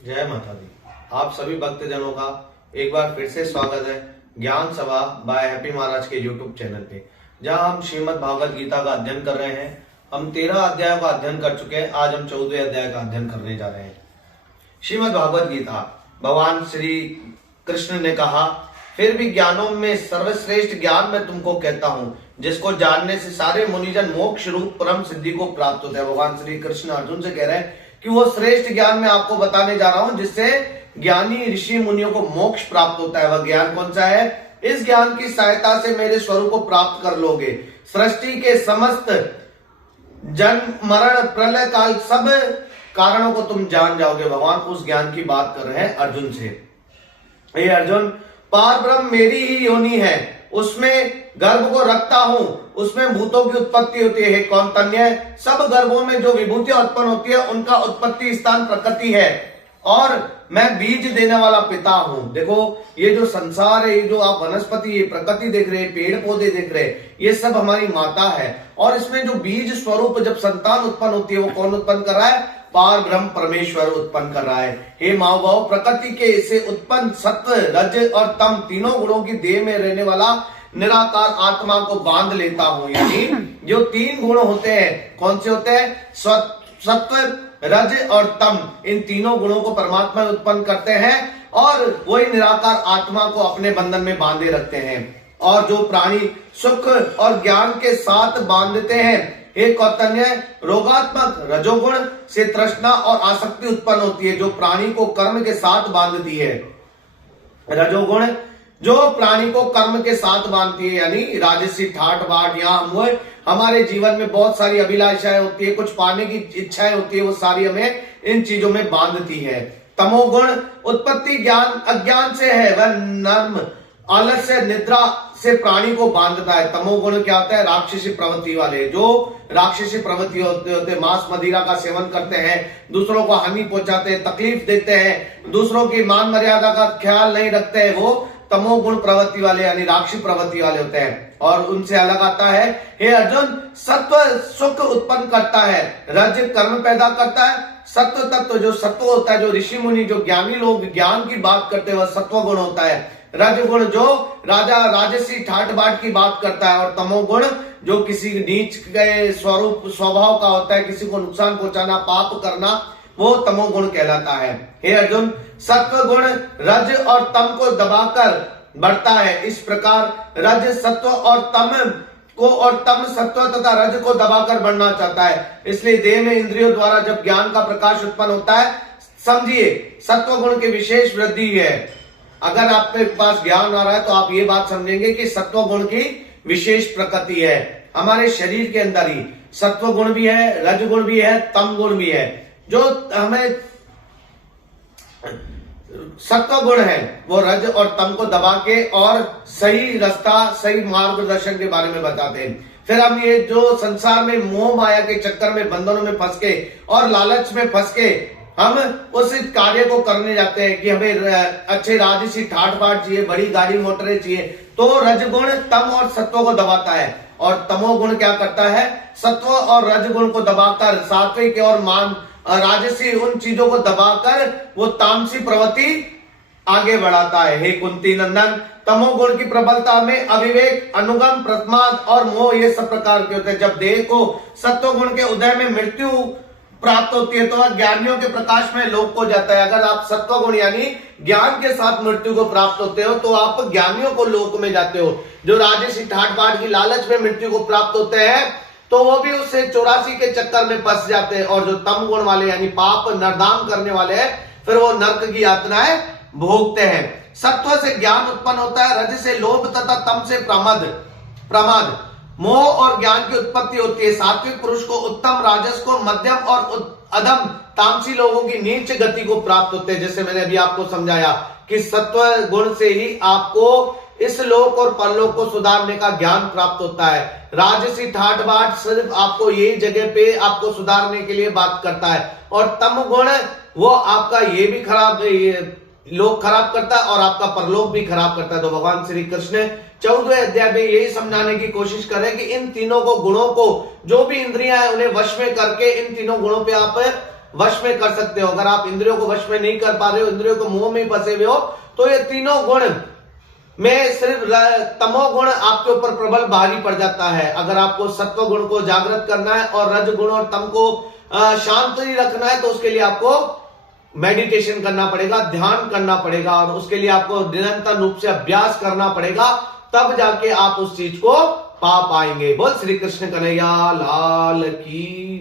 जय माता दी। आप सभी भक्तजनों का एक बार फिर से स्वागत है ज्ञान सभा बाय हैप्पी महाराज के यूट्यूब चैनल पे, जहां हम श्रीमद् भागवत गीता का अध्ययन कर रहे हैं। हम 13 अध्यायों का अध्ययन कर चुके हैं। आज हम 14वें अध्याय का अध्ययन करने जा रहे हैं। श्रीमद् भागवत गीता, भगवान श्री कृष्ण ने कहा, फिर भी ज्ञानों में सर्वश्रेष्ठ ज्ञान मैं तुमको कहता हूँ, जिसको जानने से सारे मुनिजन मोक्ष रूप परम सिद्धि को प्राप्त होते हैं। भगवान श्री कृष्ण अर्जुन से कह रहे हैं कि वो श्रेष्ठ ज्ञान मैं आपको बताने जा रहा हूं, जिससे ज्ञानी ऋषि मुनियों को मोक्ष प्राप्त होता है। वह ज्ञान कौन सा है? इस ज्ञान की सहायता से मेरे स्वरूप को प्राप्त कर लोगे। सृष्टि के समस्त जन्म मरण प्रलय काल सब कारणों को तुम जान जाओगे। भगवान उस ज्ञान की बात कर रहे हैं अर्जुन से। हे अर्जुन, पार ब्रह्म मेरी ही योनि है, उसमें गर्भ को रखता हूं, उसमें भूतों की उत्पत्ति होती है। कौन तन्य? सब गर्भों में जो विभूतियां उत्पन्न होती है उनका उत्पत्ति स्थान प्रकृति है, और मैं बीज देने वाला पिता हूं। देखो, ये जो संसार है, ये जो आप वनस्पति, ये प्रकृति देख रहे हैं, पेड़ पौधे देख रहे हैं, ये सब हमारी माता है। और इसमें जो बीज स्वरूप जब संतान उत्पन्न होती है, वो कौन उत्पन्न कर रहा है? पार ब्रह्म परमेश्वर उत्पन्न कर रहा है। हे माँ बाप, प्रकृति के से उत्पन्न सत्व रज और तम तीनों गुणों की देह में रहने वाला निराकार आत्मा को बांध लेता हूं। यानी जो 3 गुण होते हैं, कौन से होते हैं? सत्व रज और तम, इन तीनों गुणों को परमात्मा उत्पन्न करते हैं और वही निराकार आत्मा को अपने बंधन में बांधे रखते हैं। और जो प्राणी सुख और ज्ञान के साथ बांधते हैं, एक कौतन्य रोगात्मक रजोगुण से तृष्णा और आसक्ति उत्पन्न होती है, जो प्राणी को कर्म के साथ बांधती है। रजोगुण जो प्राणी को कर्म के साथ बांधती है, यानी राजसी ठाट बाट, यहाँ हमारे जीवन में बहुत सारी अभिलाषाएं होती है, कुछ पाने की इच्छाएं होती है, वो सारी हमें इन चीजों में बांधती है। तमोगुण उत्पत्ति ज्ञान अज्ञान से है, वह नर्म आलस्य निद्रा से प्राणी को बांधता है। तमोगुण क्या होता है? राक्षसी प्रवृत्ति वाले, जो राक्षसी प्रवृत्ति होते मांस मदिरा का सेवन करते हैं, दूसरों को हानि पहुंचाते हैं, तकलीफ देते हैं, दूसरों की मान मर्यादा का ख्याल नहीं रखते हैं, वो तमोगुण प्रवृत्ति वाले यानी राक्षसी प्रवृत्ति वाले होते हैं। और उनसे अलग आता है, हे अर्जुन, सत्व सुख उत्पन्न करता है, रज कर्म पैदा करता है, सत्व तत्व जो सत्व होता है, जो ऋषि मुनि जो ज्ञानी लोग ज्ञान की बात करते हैं, वह सत्व गुण होता है। रजगुण जो राजा राजसी ठाट बाट की बात करता है, और तमोगुण जो किसी नीच के स्वरूप स्वभाव का होता है, किसी को नुकसान पहुंचाना, पाप करना, वो तमोगुण कहलाता है। हे अर्जुन, सत्व गुण रज और तम को दबाकर बढ़ता है। इस प्रकार रज सत्व और तम को और तम सत्व तथा रज को दबाकर बढ़ना चाहता है। इसलिए देह में इंद्रियों द्वारा जब ज्ञान का प्रकाश उत्पन्न होता है, समझिए सत्व गुण की विशेष वृद्धि है। अगर आपके पास ज्ञान आ रहा है तो आप ये बात समझेंगे कि सत्व गुण की विशेष प्रकृति है। हमारे शरीर के अंदर ही सत्व गुण भी है, रज गुण भी है, तम गुण भी है। जो हमें सत्व गुण है वो रज और तम को दबा के और सही रास्ता, सही मार्गदर्शन के बारे में बताते हैं। फिर हम ये जो संसार में मोह माया के चक्कर में, बंधनों में फंस के और लालच में फंस के हम उस कार्य को करने जाते हैं कि हमें अच्छे राजसी ठाट बाट चाहिए, बड़ी गाड़ी मोटरें चाहिए, तो रजगुण तम और सत्व को दबाता है। और तमोगुण क्या करता है? सत्व और रजगुण को दबाकर सात्विक और मान राजसी उन चीजों को दबाकर वो तामसी प्रवृत्ति आगे बढ़ाता है। हे कुंती नंदन, तमोगुण की प्रबलता में अविवेक, अनुगम, प्रमाद और मोह, ये सब प्रकार के होते हैं। जब देह को सत्व गुण के उदय में मृत्यु प्राप्त होती है तो वह ज्ञानियों के प्रकाश में लोप हो जाता है। अगर आप सत्व गुण यानी ज्ञान के साथ मृत्यु को प्राप्त होते हो तो आप ज्ञानियों को लोक में जाते हो। जो राजसी ठाट बाट की लालच में मृत्यु को प्राप्त होते हैं तो वो भी उससे 84 के चक्कर में फंस जाते हैं। और जो तम गुण वाले यानी पाप नरदाम करने वाले हैं, फिर वो नरक की यातनाएं भोगते हैं। सत्व से ज्ञान उत्पन्न होता है, रज से लोभ तथा तम से प्रमाद मोह और ज्ञान की उत्पत्ति होती है। सात्विक पुरुष को उत्तम, राजस को मध्यम और अधम तामसी लोगों की नीच गति को प्राप्त होते हैं। जैसे मैंने अभी आपको समझाया कि सत्व गुण से ही आपको इस लोक और परलोक को सुधारने का ज्ञान प्राप्त होता है। राजसी ठाट बाट सिर्फ आपको यही जगह पे आपको सुधारने के लिए बात करता है। और तम गुण वो आपका ये भी खराब लोक खराब करता है और आपका परलोक भी खराब करता है। तो भगवान श्री कृष्ण 14वें अध्याय में यही समझाने की कोशिश कर रहे हैं कि इन तीनों को गुणों को, जो भी इंद्रियां हैं उन्हें वश में करके इन तीनों गुणों पे आप वश में कर सकते हो। अगर आप इंद्रियों को वश में नहीं कर पा रहे हो, इंद्रियों को मोह में फंसे हुए हो, तो ये तीनों गुण में सिर्फ तमोगुण आपके ऊपर प्रबल भारी पड़ जाता है। अगर आपको सत्व गुण को जागृत करना है और रज गुण और तम को शांत ही रखना है, तो उसके लिए आपको मेडिटेशन करना पड़ेगा, ध्यान करना पड़ेगा, और उसके लिए आपको निरंतर रूप से अभ्यास करना पड़ेगा, तब जाके आप उस चीज को पा पाएंगे। बोल श्री कृष्ण कन्हैया लाल की।